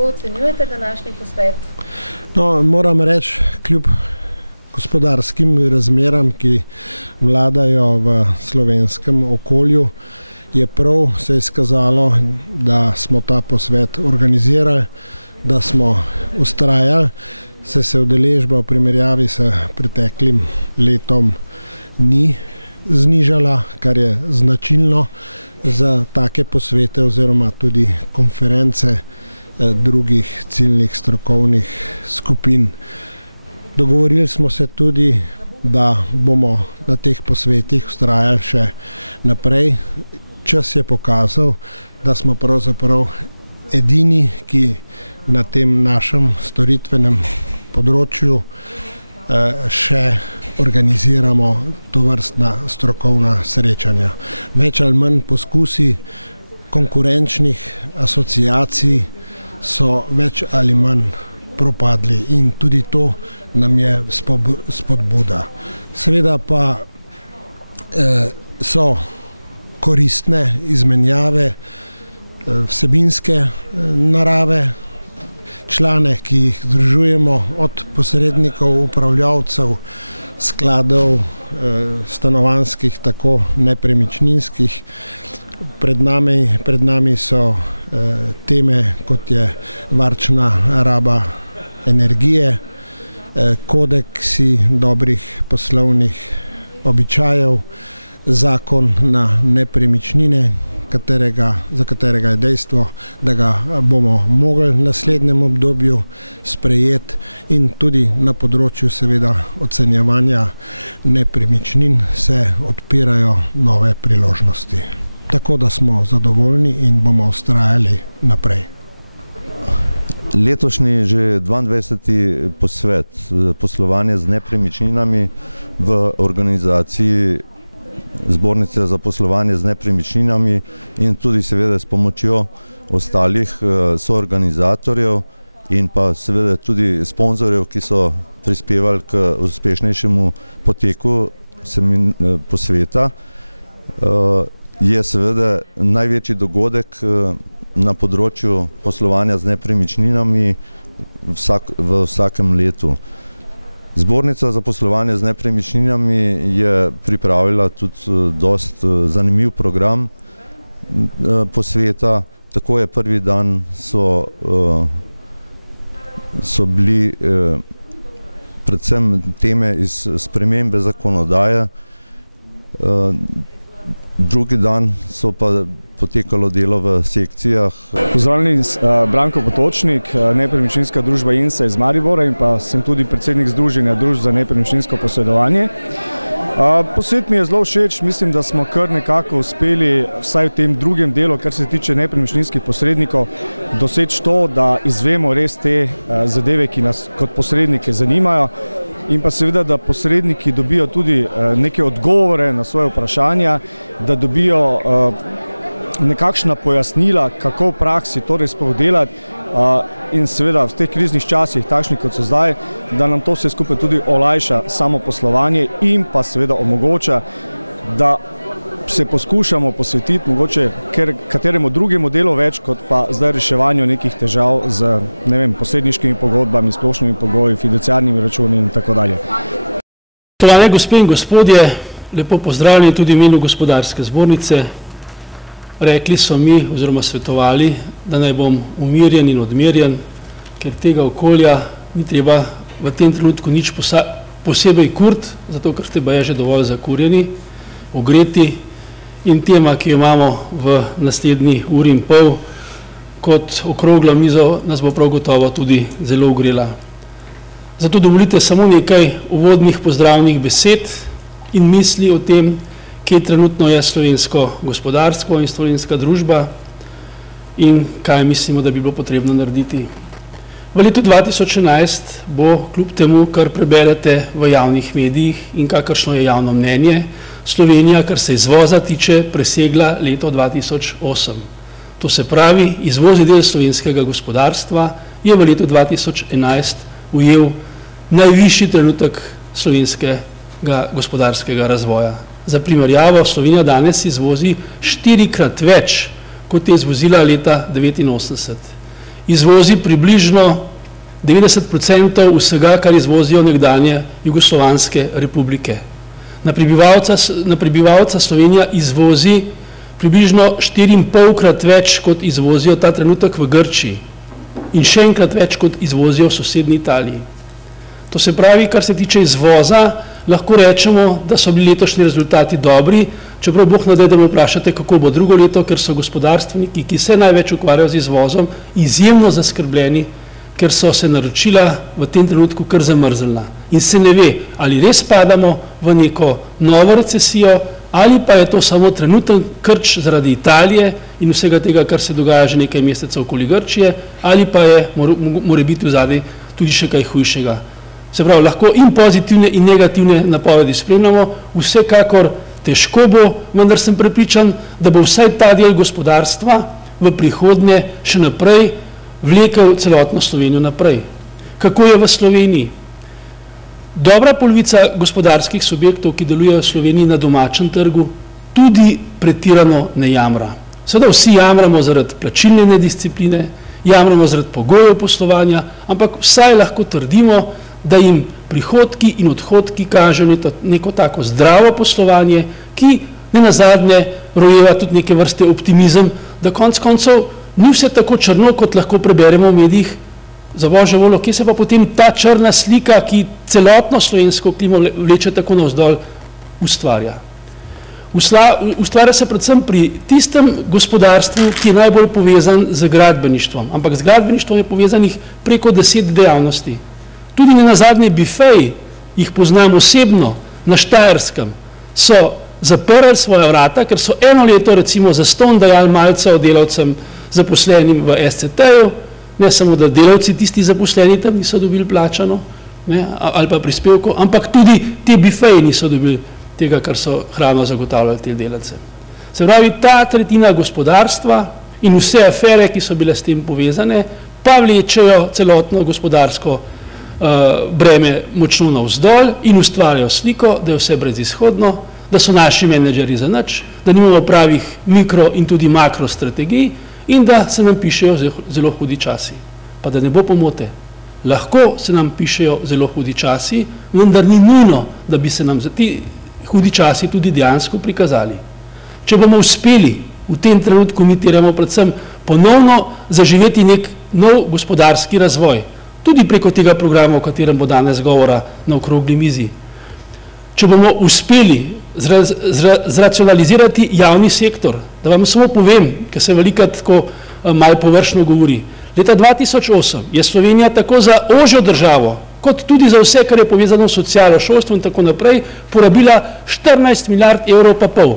kako ocenjujete današnji posvet? No, moram reči, kljub gospodarskim razmeram, ki vladajo v slovenskem okolju, je prav se izkazalo, da smo ta posvet organizirali, da smo vztrajali, se udeležba v primerjavi s preteklim letom ni znižala, kar je značilno za take posvete oziroma tudi konference drugih ciljnih strokovnih skupin. Dogovorili smo se tudi, da bomo na teh posvetih vztrajali še naprej. Čas je pokazal, da smo pravzaprav edini, ki na tem našem storitvenem področju še organiziramo tovrstna strokovna srečanja. Več ali manj poskusi konkurenčnih asociacij so več ali manj propadli in tudi to nam je spodbuda. Seveda pa so koristne izmenjave vsebinske narave, člane, ki jih združujemo, od posrednikov, upravljavcev, skladov stanovanjskih, tako nepremičninskih. Pred nami so teme, kot je varčna raba energije, kodeksi dobrih poslovnih običajev, zakon na nepremičnine, za katerega je dejstvo, da ga bomo mogli v naslednjem obdobju sprejeti, in tudi na področju seveda ocenjevanja nepremičnin se odpirajo nove priložnosti. Tako da smo zadovoljni in bomo vztrajali naprej. Letošnji že 22. posvet poslovanja z nepremičninami v organizaciji Zbornice za poslovanje z nepremičninami in tudi seveda s pomočjo ostalih soorganizatorjev in pa seveda tudi sponzorjev, ki so prispevali k uspešnejšemu poteku posveta, je seveda največji dogodek na področju poslovanja z nepremičninami v vsakem letu. Zbornica za poslovanje z nepremičninami je pripravila tudi dost zanimiv program posveta. Tako je prvi dan so bili predvsem teme iz spremembe zakonodaje, drugi dan so pa potekalo delo v sekcijah. Pozdravljeni, Branko Potočnik, nepremičninska družba INSA iz Maribora in pa sem tudi predsednik Združenja družb za nepremičninsko posredovanje. Posvet mi je zelo všeč, mislim, da smo kar nekako uspeli vsaj v tem drugem delu, kar se tiče nepremičninskih posrednikov, doseči to, da izvemo res te zadeve, ki nas kot posrednike zanimajo, in pa seveda, da posredniki dobijo tudi neke odgovore na svoje vprašanja, da dobijo nekakšna pojasnila, kako v praksi torej sploh delati, in seveda v teh kriznih časih, takšnih kot so zdaj, da nam to vse skupaj tudi olajša samo poslovanje in pa seveda omogoča, da se poskušamo posvetiti mogoče kateremu drugemu delu več, kot pa zdaj reševanju nekih težav z, ne vem, posredniškimi pogodbami, splošnimi pogoji, fiduciarnimi računi in tako dalje. Spoštovane gospe in gospodje, lepo pozdravljeni tudi v imenu Gospodarske zbornice. Rekli so mi oziroma svetovali, da naj bom umirjen in odmerjen, ker tega okolja ni treba v tem trenutku nič posebej kuriti, zato ker ste baje že dovolj zakurjeni, ogreti, in tema, ki jo imamo v naslednji uri in pol, kot okrogla mizo, nas bo prav gotovo tudi zelo ogrela. Zato dovolite samo nekaj uvodnih pozdravnih besed in misli o tem, kje trenutno je slovensko gospodarstvo in slovenska družba in kaj mislimo, da bi bilo potrebno narediti. V letu 2011 bo kljub temu, kar preberete v javnih medijih in kakršno je javno mnenje, Slovenija, kar se izvoza tiče, presegla leto 2008. To se pravi, izvozni del slovenskega gospodarstva je v letu 2011 ujel najvišji trenutek slovenskega gospodarskega razvoja. Za primerjavo, Slovenija danes izvozi 4-krat več, kot je izvozila leta 1989. izvozi približno 90% vsega, kar izvozijo nekdanje Jugoslovanske republike. Na prebivalca Slovenija izvozi približno 4,5-krat več, kot izvozijo ta trenutek v Grčiji in še enkrat več, kot izvozijo v sosednji Italiji. To se pravi, kar se tiče izvoza, lahko rečemo, da so bili letošnji rezultati dobri, čeprav Bog ne daj, da me vprašate, kako bo drugo leto, ker so gospodarstveniki, ki se največ ukvarjajo z izvozom, izjemno zaskrbljeni, ker so se naročila v tem trenutku kar zamrznila. In se ne ve, ali res padamo v neko novo recesijo, ali pa je to samo trenuten krč zaradi Italije in vsega tega, kar se dogaja že nekaj mesecev okoli Grčije, ali pa je mora biti v zadnji tudi še kaj hujšega. Se pravi, lahko in pozitivne in negativne napovedi spremljamo, vsekakor težko bo, vendar sem prepričan, da bo vsaj ta del gospodarstva v prihodnje še naprej vlekel celotno Slovenijo naprej. Kako je v Sloveniji? Dobra polovica gospodarskih subjektov, ki delujejo v Sloveniji na domačem trgu, tudi pretirano ne jamra. Seveda vsi jamramo zaradi plačilne nediscipline, jamramo zaradi pogojev poslovanja, ampak vsaj lahko trdimo, da jim prihodki in odhodki kažejo neko tako zdravo poslovanje, ki ne nazadnje rojeva tudi neke vrste optimizem, da konec koncev ni vse tako črno, kot lahko preberemo v medijih. Za božjo voljo, kje se pa potem ta črna slika, ki celotno slovensko klimo vleče tako navzdol, ustvarja. Ustvarja se predvsem pri tistem gospodarstvu, ki je najbolj povezan z gradbeništvom, ampak z gradbeništvom je povezanih preko 10 dejavnosti. Tudi ne nazadnje bifeji, jih poznam osebno na Štajerskem, so zaprli svoja vrata, ker so eno leto recimo zastonj dajali malce delavcem zaposlenim v SCT-ju, ne samo da delavci tisti zaposleni tam niso dobili plačano, ne, ali pa prispevko, ampak tudi te bifeji niso dobili tega, kar so hrano zagotavljali te delavce. Se pravi, ta tretjina gospodarstva in vse afere, ki so bile s tem povezane, pa vlečejo celotno gospodarsko breme močno navzdol in ustvarjajo sliko, da je vse brezizhodno, da so naši menedžeri za nič, da nimamo pravih mikro in tudi makro strategij in da se nam pišejo zelo hudi časi. Pa da ne bo pomote, lahko se nam pišejo zelo hudi časi, vendar ni nujno, da bi se nam ti hudi časi tudi dejansko prikazali. Če bomo uspeli v tem trenutku, mi terjamo predvsem ponovno zaživeti nek nov gospodarski razvoj, tudi preko tega programa, o katerem bo danes govora na okrogli mizi. Če bomo uspeli zracionalizirati javni sektor, da vam samo povem, ker se velikokrat tako malo površno govori. Leta 2008 je Slovenija tako za ožjo državo, kot tudi za vse, kar je povezano s socialo, šolstvo in tako naprej, porabila 14 milijard evrov pa pol.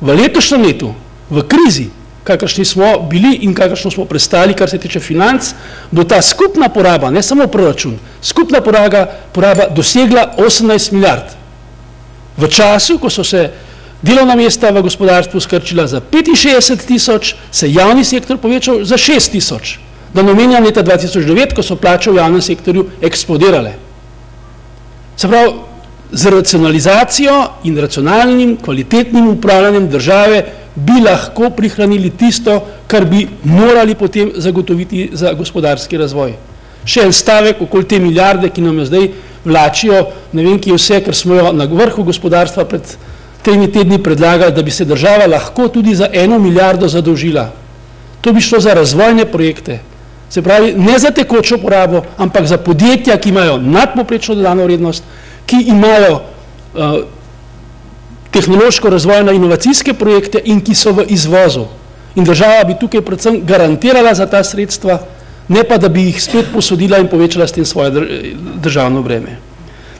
V letošnjem letu, v krizi, kakršni smo bili in kakršno smo prestali, kar se tiče financ, bo ta skupna poraba, ne samo proračun, skupna poraba dosegla 18 milijard. V času, ko so se delovna mesta v gospodarstvu skrčila za 65 tisoč, se javni sektor povečal za 6 tisoč. Da ne omenjam leta 2009, ko so plače v javnem sektorju eksplodirale. Se pravi, z racionalizacijo in racionalnim, kvalitetnim upravljanjem države bi lahko prihranili tisto, kar bi morali potem zagotoviti za gospodarski razvoj. Še en stavek okoli te milijarde, ki nam jo zdaj vlačijo, ne vem, ki je vse, ker smo jo na vrhu gospodarstva pred 3 tedni predlagali, da bi se država lahko tudi za 1 milijardo zadolžila. To bi šlo za razvojne projekte. Se pravi, ne za tekočo porabo, ampak za podjetja, ki imajo nadpovprečno dodano vrednost, ki imajo tehnološko razvojno inovacijske projekte in ki so v izvozu. In država bi tukaj predvsem garantirala za ta sredstva, ne pa, da bi jih spet posodila in povečala s tem svoje državno breme.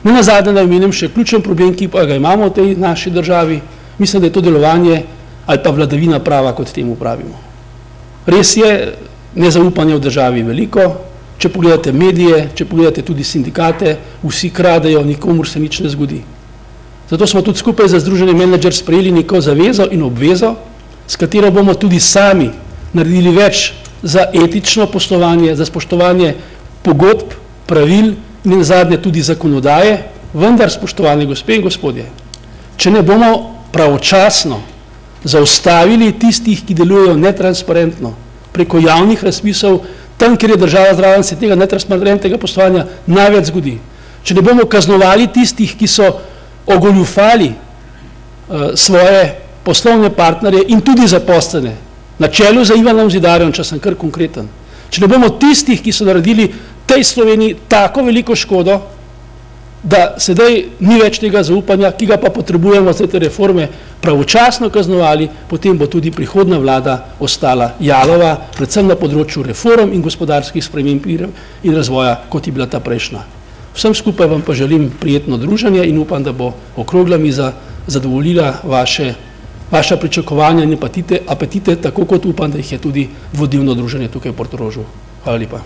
Ne nazadnje naj omenim še ključen problem, ki pa ga imamo v tej naši državi, mislim, da je to delovanje ali pa vladavina prava, kot temu pravimo. Res je, nezaupanje v državi veliko, če pogledate medije, če pogledate tudi sindikate, vsi kradejo, nikomur se nič ne zgodi. Zato smo tudi skupaj za Združenje Menedžer sprejeli neko zavezo in obvezo, s katero bomo tudi sami naredili več za etično poslovanje, za spoštovanje pogodb, pravil in nazadnje tudi zakonodaje, vendar, spoštovane gospe in gospodje, če ne bomo pravočasno zaustavili tistih, ki delujejo netransparentno, preko javnih razpisov tam, kjer je država zraven, se tega netransparentnega poslovanja največ zgodi. Če ne bomo kaznovali tistih, ki so ogoljufali svoje poslovne partnerje in tudi zaposlene, na čelu za Ivanom Zidarjem, če sem kar konkreten, če ne bomo tistih, ki so naredili tej Sloveniji tako veliko škodo, da sedaj ni več tega zaupanja, ki ga pa potrebujemo za te reforme, pravočasno kaznovali, potem bo tudi prihodna vlada ostala jalova, predvsem na področju reform in gospodarskih sprememb in razvoja, kot je bila ta prejšnja. Vsem skupaj vam pa želim prijetno druženje in upam, da bo okrogla miza zadovoljila vaša pričakovanja in apetite, tako kot upam, da jih je tudi vodilno druženje tukaj v Portorožu. Hvala lepa.